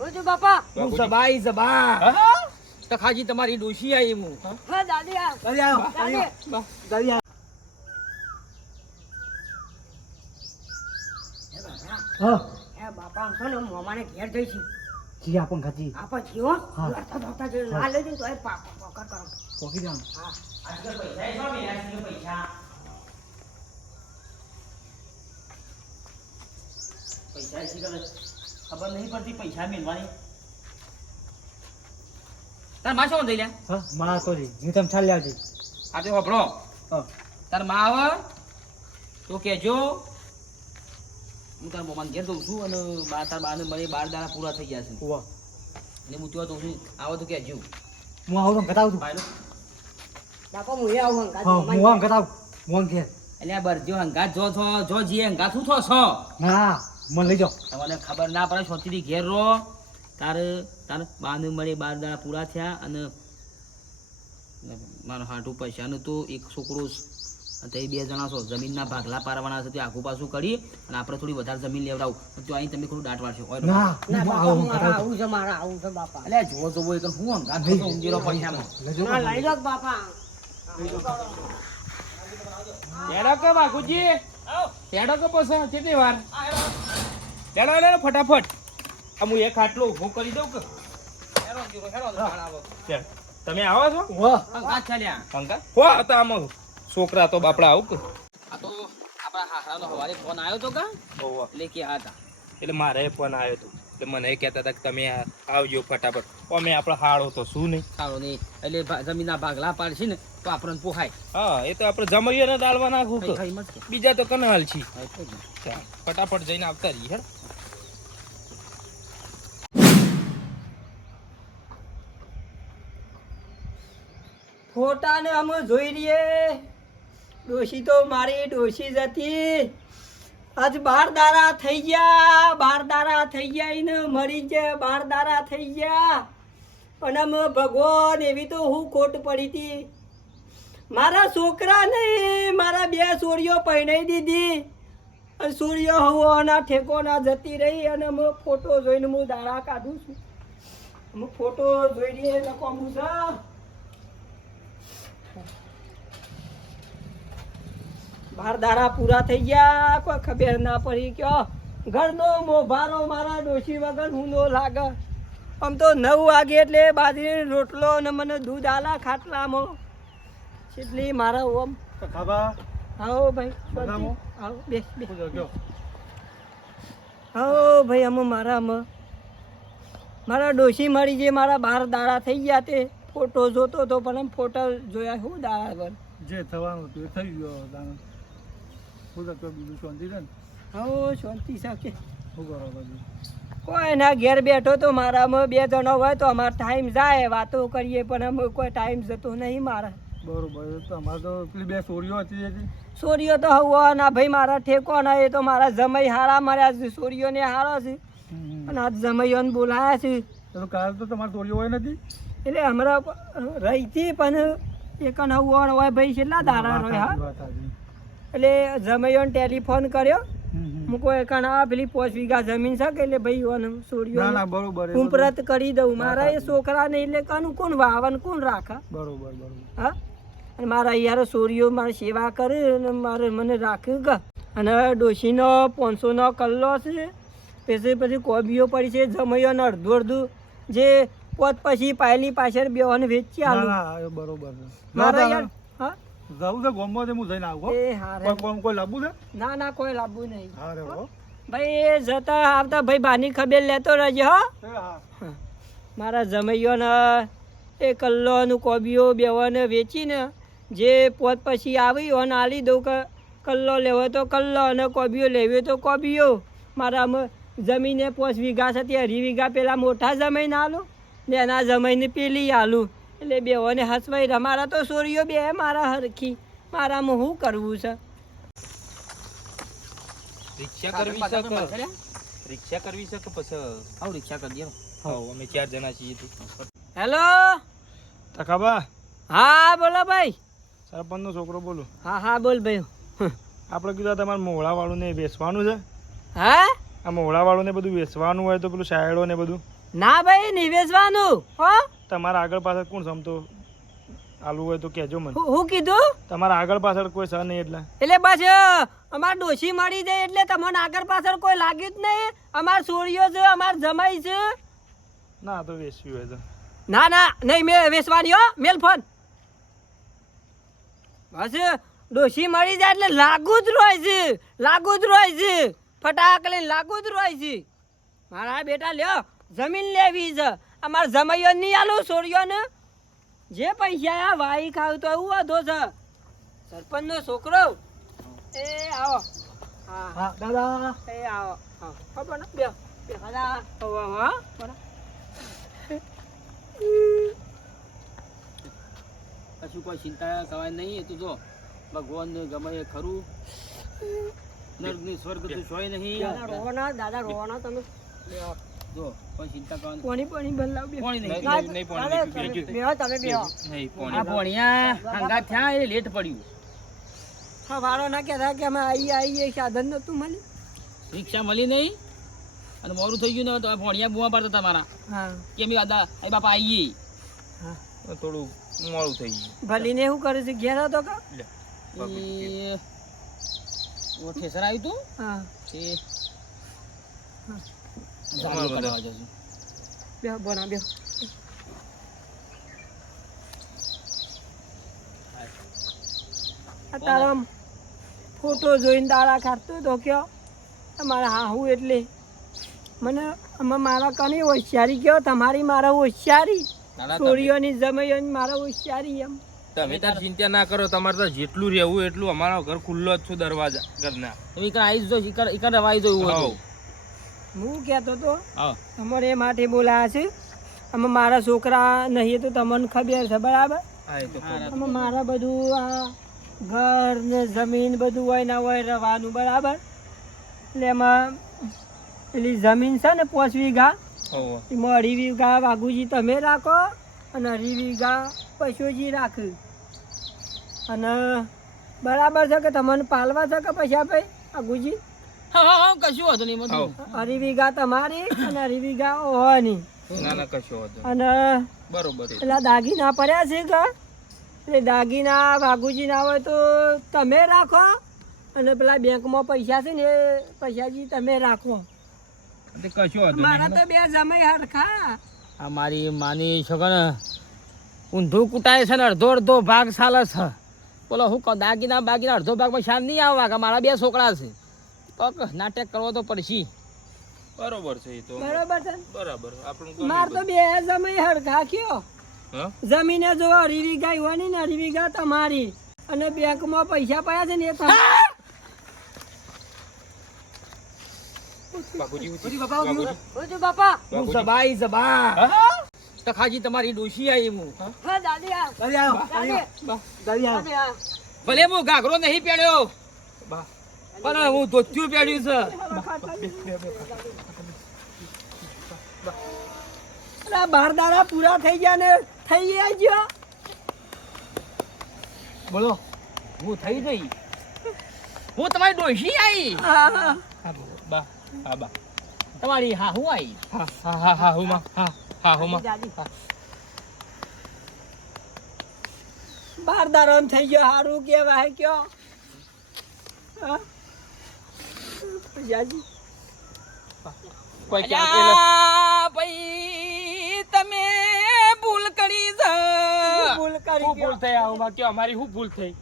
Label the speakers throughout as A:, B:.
A: ઓજો બાપા.
B: હું સબાઈ સબા હા? તખાજી તમારી ડોશી આવી હું.
A: હા? દાદી આ
B: ચાલી આવો. દાદી.
C: હા.
A: એ બાપા છો ને મોમાને ઘેર જઈશું
B: જી આપણ ખાતી
A: આપા જીવો. હા. લડતા લડતા ના લેજો તો એ પાપ પકડ કરો.
B: પોકી જાણ
C: પૈસા? ખબર નહીં પડતી પૈસા મેળવાની. તારમાં શું થઈ લે
B: હા માં તો જી. હું તમ ચાલ્યા આવજે
C: આજે હોભળો. તારમાં આવે તો કેજો હું તાર મોમાન ઘેર દઉં છું અને બાર તાર બાને મને બાર દાડા પૂરા થઈ ગયા છે. વાહ. એટલે હું ત્યાં દઉં છું આવો તો કેજો
B: હું આવું તો કતાવું છું. ભાઈ
A: બાપા હું એ આવું અંગાત
B: હું આમ ઘટાવું હું ઘેર.
C: એટલે આ બરજો હંગાત જો છો જો જીએ હંગાત શું થો છો?
B: ના. મને લઈ જાઓ.
C: તમને ખબર ના પડે છોતીથી ઘેર રહો. તારે તારે બાને મળે બાર દાડા પૂરા થયા અને મારો હાટું પૈસાનું તો એક છોકરો તે બે જણા છો જમીનના ભાગલા પારવાના છે તે આખું પાછું કરી અને આપણે થોડી વધારે જમીન લેવડાવું. તો અહીં તમે થોડું દાટ વાળશો.
B: આવું
A: છે. મારા આવું છે બાપા.
C: એટલે જો જો હોય હું થતો ઊંધેરો પૈસામાં
A: લઈ જાઓ બાપા.
B: કે બાપુજી હેડો કે પછી કેટલી વાર? હેડો. હેડો ફટાફટ. આ હું એક આટલો ઊભો કરી દઉં કે? તમે આવો છો?
A: વાહ
C: ચાલ્યા.
B: હો તો આમાં છોકરા તો બાપડા આવું કે.
C: આ તો આપણા હાહરાનો હવારે ફોન આવ્યો તો કા. એટલે કે હતા.
B: એટલે મારે ફોન આવ્યો તો. એટલે મને એ કહેતા હતા કે તમે આવજો ફટાફટ. અમે આપણો હાળો તો શું નહીં?
C: સારું નહીં. એટલે જમીનના ભાગલા પાડશે ને. તો આપણને પોહાય.
B: હા એ તો આપણે જમરીઓને દાળવા નાખું. બીજા તો કને હાલ છી ને. ફટાફટ જઈને આવતા રહીએ
A: ફોટાને અમે જોઈ રહીએ. ડોશી તો મારી ડોશી જ હતી. આજ બાર દારા થઈ ગયા. બાર દારા થઈ ગયા એને મરી ગયા બાર દારા થઈ ગયા. પણ અમે ભગવાન એવી તો હું ખોટ પડી હતી. મારા છોકરાને મારા બે સોરીઓ પહેણાઈ દીધી. સૂર્ય હવાના ઠેકોના જતી રહી અને હું ફોટો જોઈને હું દાણા કાઢું છું. હું ફોટો જોઈ રહીએ લખવાનું છે બાર દાડા પૂરા થઈ ગયા, કોઈ ખબર ના પડી કયો. ઘરનો મોભારો મારા ડોશી વગર હું નો લાગે આમ તો નવ વાગે એટલે બાજરીનો રોટલો અને મને દૂધ આલા ખાટલામાં. એટલી મારા ઓમ. ખાબા આવો ભાઈ? આવો બેસ બેસ. આવો ભાઈ અમે મારા અમે મારા ડોશી મળી જે મારા બાર દાડા થઈ ગયા તે ફોટો જોતો તો પણ આમ ફોટો જોયા શું દાડા પર
B: જે થવાનું હતું એ થઈ ગયો દાનો શું તો બીજું? શાંતિ છે
A: આવો શાંતિ સાકે
B: શું કરો બધું
A: કોઈ ના ઘેર બેઠો તો મારામાં બે જણો હોય તો અમારો ટાઈમ જાય વાતો કરીએ પણ અમે કોઈ ટાઈમ જતો નહીં મારા.
B: બરોબર તો અમારે તો પેલી બે સોરીઓ હતી હતી
A: સોરીઓ તો હવા ના ભાઈ મારા ઠેકો ના એ તો મારા જમાઈ હારા માર્યા છે સોરીઓને હારા છે. અને આજ જમઈઓને બોલાયા છે.
B: તો કાલ તો તમારે સોરીઓ હોય નથી?
A: એટલે હમણાં રહી હતી પણ એક નવ્વાણ હોય ભાઈ કેટલા દારા હોય હા. એટલે જમઈઓને ટેલિફોન કર્યો. મૂકો એકણ આ પેલી પાંચ વીઘા જમીન છે કે એટલે ભાઈ ઓને ના સોરીઓ બરોબર હું. પ્રત કરી દઉં. મારા એ છોકરા ને એટલે કનું કોણ વાવન કોણ રાખા?
B: બરોબર બરોબર.
A: હા? અને મારા યાર સોરીઓ મારી સેવા કરે અને મારે મને રાખ્યું કે અને ડોશીનો પાંચસોનો કલ્લો છે. પછી પછી કોબીઓ પડી છે જમૈયોને અડધું અડધું. જે પોત પછી પાયલી પાછળ બેવાને વેચી ના
B: આલું. બરોબર મારા યાર હા? જવું છે ગોમમાં હું જઈને આવું એ હારે. કોઈ કોઈ કોઈ લાવવું છે?
A: ના ના કોઈ લાવવું નહીં. હા હો. ભાઈ જતા આવતા ભાઈ બાની ખબર લેતો રહેજો હો. મારા જમૈયોને એ કલ્લોનું કોબીઓ બેવાને વેચીને જે પોત પછી આવી અને આલી દઉં કે કલ્લો લેવો તો કલ્લો અને કોબીઓ લેવી તો કોબીઓ. મારામાં જમીને પાંચ વીઘા છે તે અઢી વીઘા પેલા મોટા જમીન આલું ને એના જમીને પેલી આલું. એટલે બેઓને હસવાઈ રહ્યા. મારા તો સોરીઓ બે મારા હરખી. મારામાં શું કરવું છે?
C: રિક્ષા કરવી છે રિક્ષા કરવી છે કે પછી
B: આવું રિક્ષા કરી દે
C: હા અમે ચાર જણા છીએ
A: હેલો? તકાબા હા બોલો ભાઈ.
B: સરપંચનો છોકરો બોલું.
A: હા હા બોલ ભાઈ.
B: આપણે કીધું તમારે મોળા વાળું ને વેચવાનું છે? હા? આ મોળાવાળું ને બધું વેચવાનું હોય તો પેલું શાયડો ને બધું?
A: ના ભાઈ નહીં વેચવાનું. હો?
B: તમારા આગળ પાછળ કોણ સમતો? આલુ હોય તો કહેજો મને. હું કીધું? તમારા આગળ પાછળ કોઈ સહ નહીં એટલે?
A: એટલે બસ અમાર ડોશી મળી જાય એટલે તમને આગળ પાછળ કોઈ લાગ્યું જ નહીં. અમાર સોળીઓ છે અમાર જમાઈ છે.
B: ના તો વેસ્યું હોય તો.
A: ના ના નહીં મેં વેચવાની હો. મેલ ફોન. બસ ડોશી મળી જાય એટલે લાગુ જ રોય છે. લાગુ જ રોય છે. ફટાક લઈને લાગુ જ રોય છે. મારા બેટા લ્યો જમીન લેવી છે. અમાર જમાઈઓ નહીં આલું છોડ્યો ને જે પૈસા આ વાઈ ખાવ તો એવું વધો છે. સરપંચ નો છોકરો? એ આવો.
B: હા. હા દાદા.
A: એ આવો. હા. ખબર ને બે બે દાદા હા હા.
C: કશું કોઈ ચિંતા કરવાની નહીં એ તો જો ભગવાન ગમે એ ખરું. નર્કની સ્વર્ગ તો જોઈ નહીં.
A: રોવાના દાદા રોવાના તમે.
C: જો કોઈ ચિંતા કરવાની
A: પાણી પાણી ભરલાવ બે.
C: પાણી નહીં.
B: નહીં,
A: પાણી. બેહો, તમે બેહો. નહીં આ ભણ્યા હંગા થયા એ લેટ પડ્યું. હા વાળો ના કહેતા કે અમે આવીએ એ સાધન નતું મને.
C: રિક્ષા મળી નહીં અને મોરું થઈ ગયું ને તો ભણિયા ભણ્યા બુવા પાડતા તમારા મારા. હા. કે અમે દાદા એ બાપા આવીએ
B: થોડું મોડું થઈ ગયું.
A: ભલીને શું કરે છે ઘેર હતો કા?
C: ઓ ઠેસર આવ્યું તું?
A: હા. એ
C: જાદુ કરવા જશું
A: બેહો બોના બેહો. આ ફોટો જોઈને દાડા કાઢતો તો કયો તમારા હાહુ એટલે. મને આમાં મારા કની હોશિયારી? કયો તમારી મારા હોશિયારી? જમાઈઓની મારા હોશિયારી એમ.
B: તમે તાર ચિંતા ના કરો તમારે તો જેટલું રહેવું એટલું અમારા ઘર ખુલ્લો જ છું દરવાજા ઘરના.
C: તમે ઈકણ આવી જો ઈકણ ઈકણ રવાઈ જો એવું
A: હું કહેતો તો હા. એ માટે બોલાયા છે. અમે મારા છોકરા નહીં તો તમને ખબર છે બરાબર. અમે મારા બધું આ ઘર ને જમીન બધું હોય ના હોય રહેવાનું બરાબર? એટલે એમાં પેલી જમીન છે ને પોચવી વીઘા
B: એમાં
A: વીઘા વાઘુજી તમે રાખો અને અઢી વીઘા પશુજી રાખ. અને બરાબર છે કે તમને પાલવા છે કે પૈસા ભાઈ વાઘુજી?
C: હા હા કશું
B: નહીં
A: વીઘા તમારી અને અઢી વીઘા ઓહની.
B: ના ના કશો વાંધો અને બરોબર
A: પેલા દાગીના પડ્યા છે કે? એટલે દાગીના વાઘુજી ના હોય તો તમે રાખો અને પેલા બેંકમાં પૈસા છે ને એ પૈસાજી તમે રાખો.
B: મારા
A: તો બે જમાઈ હરખા.
C: આ મારી માની છોકરા ઊંધું કુટાય છે ને અડધો અડધો ભાગ સાલે છે. બોલો હું કહું દાગીના બાગીના અડધો ભાગમાં શાંત નહીં આવવા કે મારા બે છોકરા છે. પક નાટક કરવો તો પડશે.
B: બરોબર છે એ તો. બરોબર છે? બરાબર આપણું
A: માર તો બે જમાઈ હરખા કયો. જમીને જો રીવી ગાય હોય ને રીવી ગા તમારી. અને બેંકમાં પૈસા પડ્યા છે ને એ તમે બાપુજી
B: બધી બાપા બાપુજી. ઓજો બાપા હું જબાઈ જબા
C: તખાજી તમારી ડોશી આવી હું.
A: હા? દાદી આ
B: દાદી દાદી. આ
C: ભલે હું ઘાઘરો નહીં પહેર્યો. પણ હું ધોતિયું પહેર્યું છે.
A: બાર દાડા પૂરા થઈ ગયા ને થઈ ગયા જ્યો
B: બોલો
C: હું થઈ ગઈ? હું તમારી ડોશી આવી હા બા તમારી હા હું આવી
B: હા હા હા હા હું માં? હા હા હું માં?
A: બાર થઈ ગયો સારું કેવાય કયો?
C: તમે ભૂલ કરી
A: ભૂલ કરી
C: ભૂલ થઈ આવું કયો? અમારી શું ભૂલ થઈ?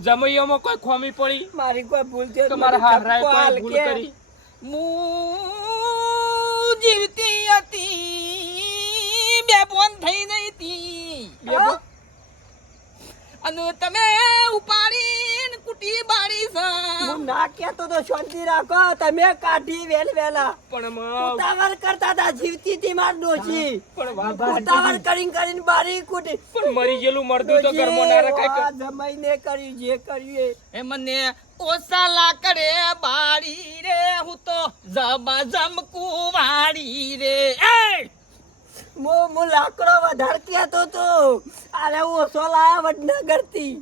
C: જમૈયામાં કોઈ ખોમી પડી?
A: મારી કોઈ ભૂલ છે
C: તમારા હારાએ કોઈ ભૂલ કરી? હું જીવતી હતી બે બોન થઈ ગઈ હતી. અને તમે ઉપાડીને કુટી બારી સા.
A: હું ના કેતો તો શાંતિ રાખો તમે કાઢી વેલ વેલા. પણ માં- ઉતાવળ કરતા તા જીવતી હતી માર ડોશી પણ ઉતાવળ કરીને કરીને બારી કુટી.
B: પણ મરી ગયેલું મરદું તો ઘરમાં ના રખાય
A: કે- જમાઈને કરી જે કરીએ
C: એ. મને ઓસા લાકડે બારી રે હું તો જમા જમકુ વાળી રે. એ
A: મો મો લાકડો વધાર કેતો તો અરે ઓછો લાયા વડનગરથી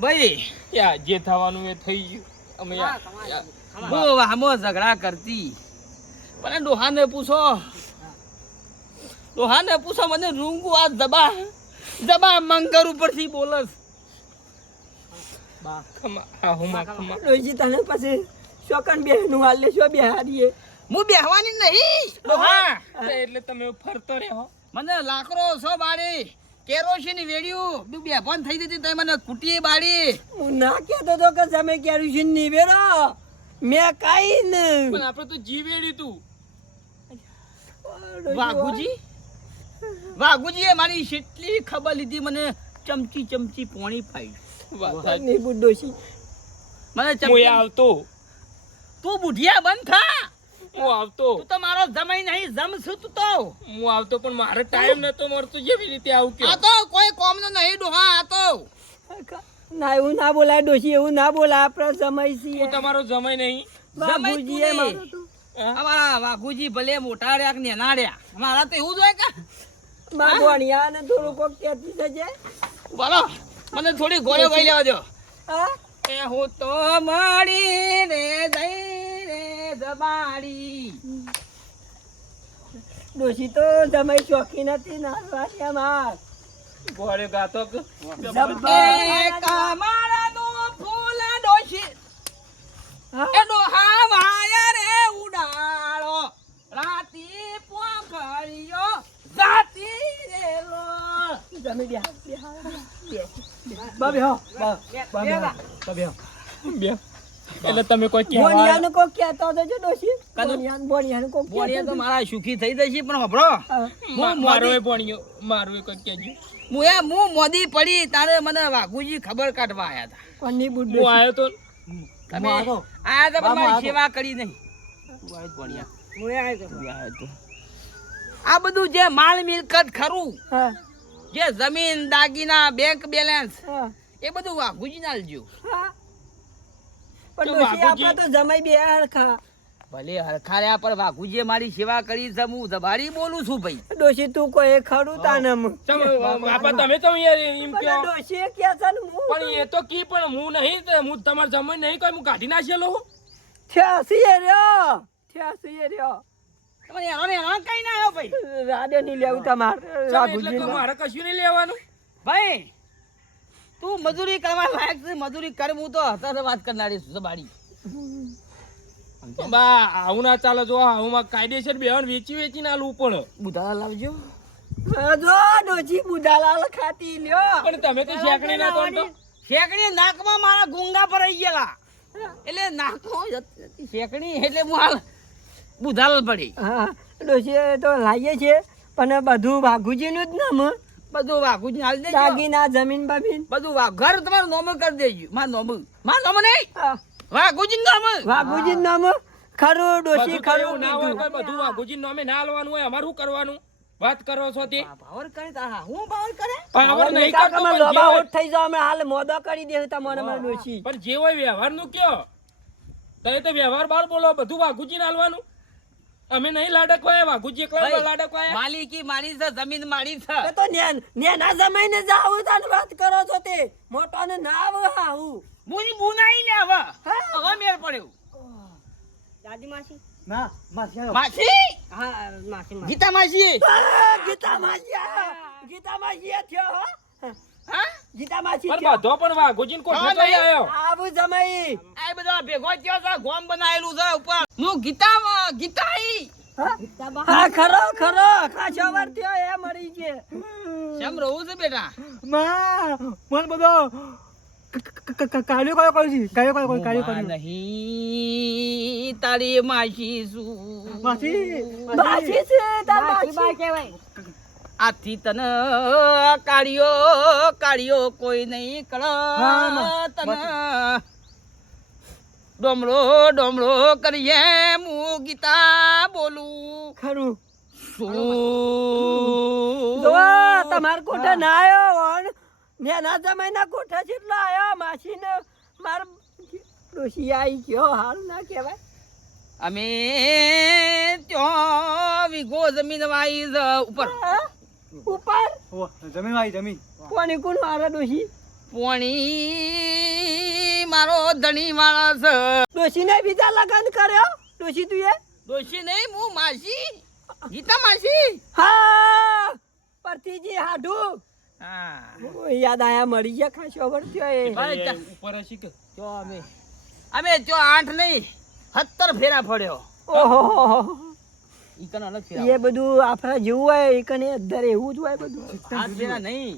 C: ભાઈ
B: યા જે થવાનું એ થઈ ગયું.
C: અમે બહુ વામો ઝઘડા કરતી. પણ ડોહાને પૂછો. ડોહાને પૂછો મને રૂંગું આ દબા દબા મંગર ઉપરથી બોલસ.
A: ડોશી તને પછી શોકન બેહનું હાલ લેશો બેહારીએ?
C: હું બેહવાની નહીં
B: એટલે તમે ફરતો રહ્યો
C: મને લાકડો છો બાળી. કેરોસીન વેડ્યું તું બેભાન થઈ જતી તઈ મને કુટી બાળી.
A: હું ના કહેતો તો કે તમે કેરોસીન છે નિવેરો મેં કાઈ ને
C: પણ આપણે તો જીવેડ્યું તું. વાઘુજી વાઘુજીએ મારી કેટલી ખબર લીધી મને ચમચી ચમચી પોણી પાઈ. ની મને ચમચી આવતો. તું બુઢિયા બંધ થા. હું આવતો. તું તો મારો જમાઈ નહીં જમ છું તું તો.
B: હું આવતો પણ મારે ટાઈમ નતો મળતો જેવી રીતે આવું
C: આ તો કોઈ કોમનો નહીં ડોહા આ તો.
A: ના એવું ના બોલાય ડોશી એવું ના બોલાય આપણે સમય છીએ.
B: હું તમારો જમાઈ નહીં.
A: વાઘુજી એ મારો. તો.
C: હા? અમારા વાઘુજી ભલે મોટા રહ્યા કે નેના રહ્યા મારા તો એવું જ હોય કે?
A: મારા ભણિયા ને થોડું કોક કહેતી થશે
C: બોલો મને થોડી ગોળે વહી લેવા દો. હા? એ હું તો મળી રે જમાડી
A: ડોશી તો સમય શોખી નથી નાચવાની માર
B: ઘોડે ગાતો કે
C: એ કમળનું ફૂલ ડોશી હા? એ ડોહા વાયા રે ઉડાળો રાતી પોખરિયો જાતી રે લો
A: જમી બે
B: બાબે હો
C: બાબે
B: હો બાબે હો બે એટલે તમે કોઈ કહેવા
A: બોનિયાને કોક કહેતો હતો જો ડોશી. કનું? ભણિયાને ભણિયાને
C: બોનિયા તો મારા સુખી થઈ જશે પણ હબળો
B: હું. મારો એ બોનિયો મારો એ કોઈ કહેજો.
C: હું એ હું મોદી પડી તારે મને વાઘુજી ખબર કાઢવા આયા હતા
A: કોની હું
B: આયો તો
C: તમે આયા તો. પણ મારી સેવા કરી નહીં.
B: હું
A: તો. તું. આયો તો.
C: આ બધું જે માલ મિલકત ખરું જે જમીન દાગીના બેંક બેલેન્સ એ બધું વાઘુજી ના લેજો હા.
A: પણ ડોશી આપણા તો જમાઈ બે હરખા.
C: ભલે હરખાર્યા પર વાઘુજીએ મારી સેવા કરી છે હું દબાડી બોલું છું ભાઈ.
A: ડોશી તું કોઈ ખરું તાનમ
B: બાપા તમે તો એમ કે
A: ડોશી કે છે ને હું?
B: પણ એ તો કી પણ હું નહીં હું તમાર જમાઈ નહીં કોઈ હું કાઢી નાખેલો
A: છ્યાસી એ રહ્યો છ્યાસી એ રહ્યો.
C: તમે એનો ને એનો કઈ ના આવ્યો ભાઈ?
A: રાડે નહીં લેવું તમારે
B: મારે કશું નહીં લેવાનું.
C: ભાઈ તું મજૂરી કરવા લાયક છે મજૂરી કર હું તો હતારે વાત કરનારી છું દબાડી
B: બા આવું ના ચાલે જો આવું કાયદેસર બેહન વેચી વેચી ના લઉં પણ.
A: બુધાલા લાવજો. જો ડોજી બુધાલાલ ખાતી લ્યો.
C: પણ તમે તો શેકણી ના તો શેકણી નાકમાં મારા ગુંગા પર આવી ગયેલા. એટલે નાકમાં શેકણી એટલે હું હાલ બુધાલ પડી.
A: હા ડોશી તો લાવીએ છીએ પણ બધું ભાગુજીનું જ નામ
C: બધું વાઘુજી હાલ દેજો.
A: દાગીના જમીન બમીન.
C: બધું વાઘ ઘર તમારું નોમ કરી દેજો. માર નોમ માર નોમ નહીં? વાઘુજી નોમ
A: વાઘુજી નોમ ખરું ડોશી બધું ખરું
B: ના હોય કોઈ બધું વાઘુજી નોમે ના લેવાનું હોય અમારે કરવાનું? વાત કરો છો તે.
A: પાવર કરે તા હું પાવર કરે?
B: પાવર નહીં કરતો
A: તમે લોબા ઓટ થઈ જાવ અમે હાલ મોદો કરી દે તમારે મારે ડોશી.
B: પણ જે હોય વ્યવહારનું કયો? તમે તો વ્યવહાર બાર બોલો બધું વાઘુજી ને હાલવાનું. અમે નહીં લાડકવાય વાઘુજી એકલા લાડકવાય.
C: માલિકી મારી છે જમીન મારી છે.
A: તો નેન આ જમીન જાવ તાને વાત કરો છો તે. મોટો ને ના આવ હાઉ
C: મુની બુનાઈ ને હવે હા? હવે મેર પડ્યો.
A: દાદી માસી.
B: ના માસી
C: માસી?
A: હા માસી
C: ગીતા માસી.
A: ગીતા માસી ગીતા માસી થયો હો? હા ગીતા માસી
B: પણ બધો પણ વાઘુજી ને કોઠો
C: હા, કઈ
A: નહીં. જમાઈ
C: આ બધા ભેગો થયો છે ગોમ બનાયેલું છે ઉપર. હું ગીતા ગીતા
A: હા? હા ખરો ખરો. ખાસો વાર થયો એ મરી છે
C: કેમ રહું છે બેટા?
B: માં મને બધો કાર્યો કયો છે?
C: કાર્યો કયો કાર્યો માં કર્યું નહીં તારી માસી શું
B: માસી?
A: માસી? છે તાર માસી
C: આથી તને કાળિયો કાળિયો કોઈ નહીં કળ તન ડોમળો ડોમરો કરીએ હું ગીતા બોલું.
A: ખરું. તમાર કોઠે ના આવ્યો વણ જમાઈ ના કોઠે જેટલો આવ્યો માસી ને માર ડોશી આવી ગયો હાલ ના કહેવાય.
C: અમે ત્યાં વિગો જમીન વાઈ ઉપર?
A: ઉપર?
B: જમીન વાળી જમીન.
A: કોની કોણ મારા ડોશી?
C: પોણી મારો ધણી માણસ
A: ડોશીને બીજા લગન કર્યો? ડોશી તું એ?
C: દોશી નહીં હું માસી. ગીતા માસી?
A: હા પરથીજી હાડુ હા. યાદ આયા મળી ગયા ખાસો વર્ત્યો એ
B: ભાઈ, ઉપર હશે કે?
C: જો અમે. અમે જો આઠ નહીં સત્તર ફેરા પડ્યો
A: ઓહો ઈ કને અલગ છે એ બધું આપણા જેવું હોય એ કને એવું જ હોય બધું.
C: આ ફેરા નહીં.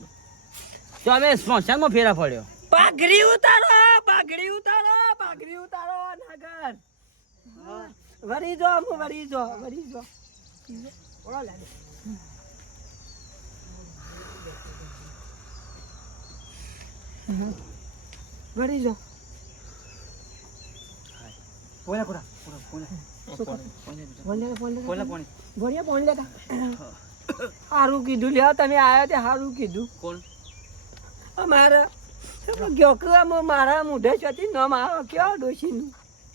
C: તો અમે સ્મશાનમાં ફેરા પડ્યો.
A: પાઘડી ઉતારો પાઘડી ઉતારો પાઘડી ઉતારો નાગર. વરી જો અમુ વરી જો વરી જો. ઓળો લાગે. વરી જો.
C: ઓલા કોરા કોરા ફોન લે ફોન સારું કીધું લ્યો તમે આયા તે સારું કીધું. કોણ? અમારે ગયો મારા મુઢે ચોથી નામ આવે કયો ડોશીનું?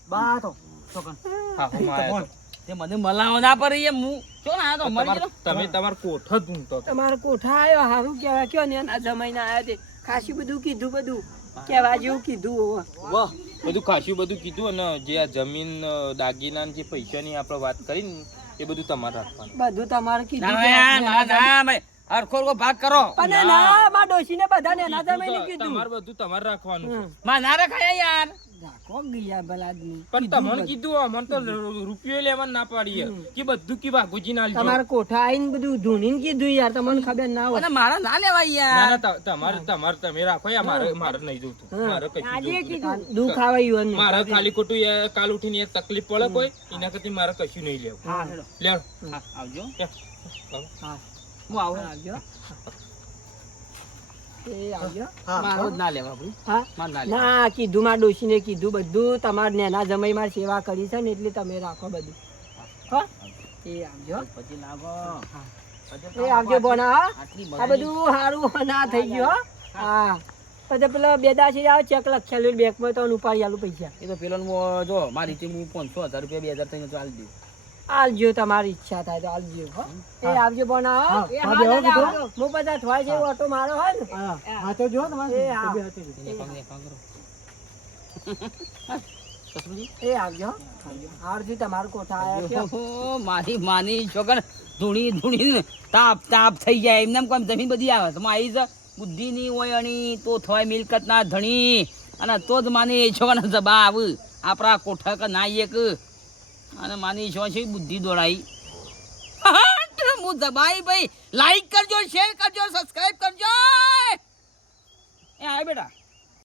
C: બા તો છોકન હા. હું આયો તે. મને મલાવો ના હું ચો ના તો મરી ગયો તમે તમાર કોઠ જ ઊંઘતો કોઠા આવ્યો સારું કહેવાય કયો ને એના જમાઈને આવ્યા તે. ખાસી બધું કીધું બધું. કેવા જેવું કીધું વાહ. બધું ખાસું બધું કીધું અને જે આ જમીન દાગીના જે પૈસાની આપણે વાત કરી ને એ બધું તમારે રાખવાનું. બધું તમારે કીધું ના કે ના ના ના ભાઈ હરખો હરખો ભાગ કરો. પણ ના. માં ડોશીને બધાને કીધું તમારે બધું તમારે રાખવાનું માં ના રખાય યાર. રાખો ગયા ભલા આદમી. પણ તમને કીધું અમને તો રૂપિયો લેવા ના પાડીએ. કે બધું કે ભાગુજી ના. તમારે કોઠા આવીને બધું ધૂણીને કીધું યાર તમને ખબર ના હોય. મારા ના લેવાય યાર. તમારે તમારે તમે રાખો યાર મારે મારે નહીં જોતું. મારે. આવે મારે ખાલી ખોટું એ કાલ ઉઠીને એ તકલીફ પડે કોઈ એના કરતી મારે કશું નહીં લેવું. હા. લેવ આવજો. હા. હું આવું. આવજો. ના હા માર. ના લેવા ના કીધું કીધું બધું. તમારે નેના જમાઈ માં સેવા કરી છે ને એટલે તમે રાખો બધું. એ આવજો. પછી લાવો. એ આવજો ભણા આ બધું સારું ના થઈ ગયું હા. પછી પેલો બે દાસી આવે ચેક લખેલું બેંકમાં તો ઉપાડી આલું પૈસા. એ તો પેલો જો મારી હું પાંચસો હજાર રૂપિયા બે હજાર થઈને ચાલી દઉં. આલજો તમારી ઈચ્છા થાય તો આલજો એ આવજો બનાવો હા, એ હા, હા બધા થોડા જેવો ઓટો મારો હોય ને. હા. તો જો તમારે. એ હા. એ આવજો આવજો તમારો કોઠા આવ્યો મારી માની છોકર ધૂણી ધૂણી તાપ તાપ થઈ જાય. એમને એમ કોઈ જમીન બધી આવે. તો આવી જ બુદ્ધિ ની હોય અણી તો થોય મિલકત ના ધણી. અને તો જ માની છોકરા જબા આવ આપણા કોઠા કે ના એક અને માની છો છે બુદ્ધિ દોડાઈ. હું દબાઈ ભાઈ લાઈક કરજો શેર કરજો સબસ્ક્રાઇબ કરજો. એ આય બેટા.